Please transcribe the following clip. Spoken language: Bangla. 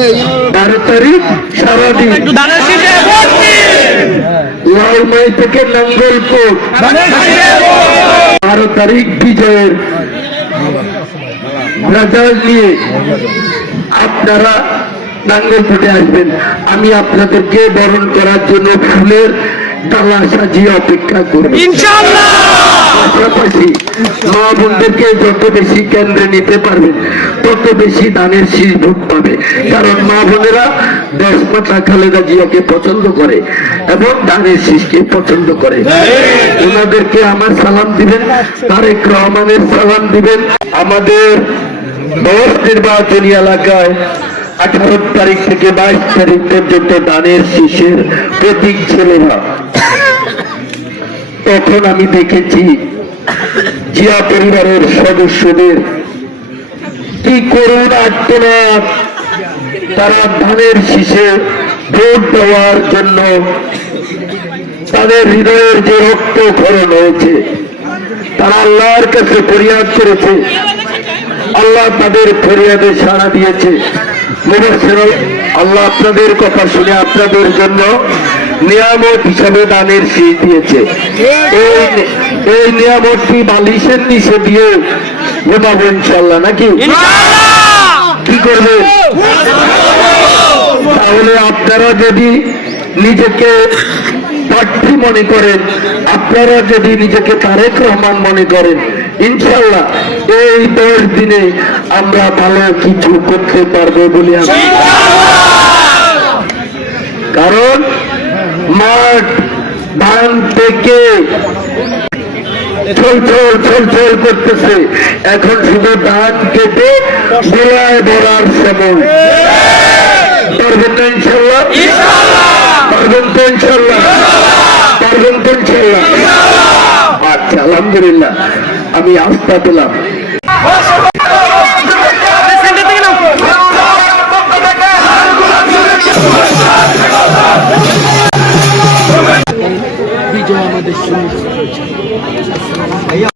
12 তারিখ সারাদিন লালমাই থেকে নাঙ্গলকোট 12 তারিখ বিজয়ের রেজাল্ট নিয়ে আপনারা নাঙ্গলকোটে আসবেন। আমি আপনাদেরকে বরণ করার জন্য ফুলের ডালা সাজিয়ে অপেক্ষা করব ইনশাআল্লাহ। পাশাপাশি মা বোনদেরকে যত বেশি কেন্দ্রে নিতে পারবেন তত বেশি দানের শীষ ভোট পাবে, কারণ মা বোনেরা দেশমাতা খালেদা জিয়াকে পছন্দ করে এবং দানের শীষকে পছন্দ করে। ওনাদেরকে আমার সালাম দিবেন, তারেক রহমানের সালাম দিবেন। আমাদের বয়স নির্বাচনী এলাকায় 18 তারিখ থেকে 22 তারিখ পর্যন্ত দানের শীষের প্রতীক ছেলেরা, তখন আমি দেখেছি জিয়া পরিবারের সদস্যদের কি করুণ আর্তনাদ। তারা ধানের শীষে ভোট দেওয়ার জন্য তাদের হৃদয়ের যে রক্ত ক্ষরণ হয়েছে, তারা আল্লাহর কাছে ফরিয়াদ করেছে, আল্লাহ তাদের ফরিয়াদে সাড়া দিয়েছে। আল্লাহ আপনাদের কথা শুনে আপনাদের জন্য নিয়ামত হিসাবে দানের শীষ দিয়েছে। এই নিয়ামতটি বালিশের নিচে দিয়ে ঘুমাবো ইনশাল্লাহ, নাকি কি করবে? তাহলে আপনারা যদি নিজেকে প্রার্থী মনে করেন, আপনারা যদি নিজেকে তারেক রহমান মনে করেন, ইনশাল্লাহ এই 10 দিনে আমরা ভালো কিছু করতে পারবো বলে আমি, কারণ মাঠ ধান থেকে ছল করতেছে, এখন শুধু ধান কেটে গোলায় ভরার সময়। পারবেন না ইনশাল্লাহ? পারবেন তো ইনশাল্লাহ? পারবেন তো ইনশাল্লাহ? আচ্ছা, আলহামদুলিল্লাহ, আমি আস্থা পেলাম। বিজয় আমাদের সুনিশ্চিত।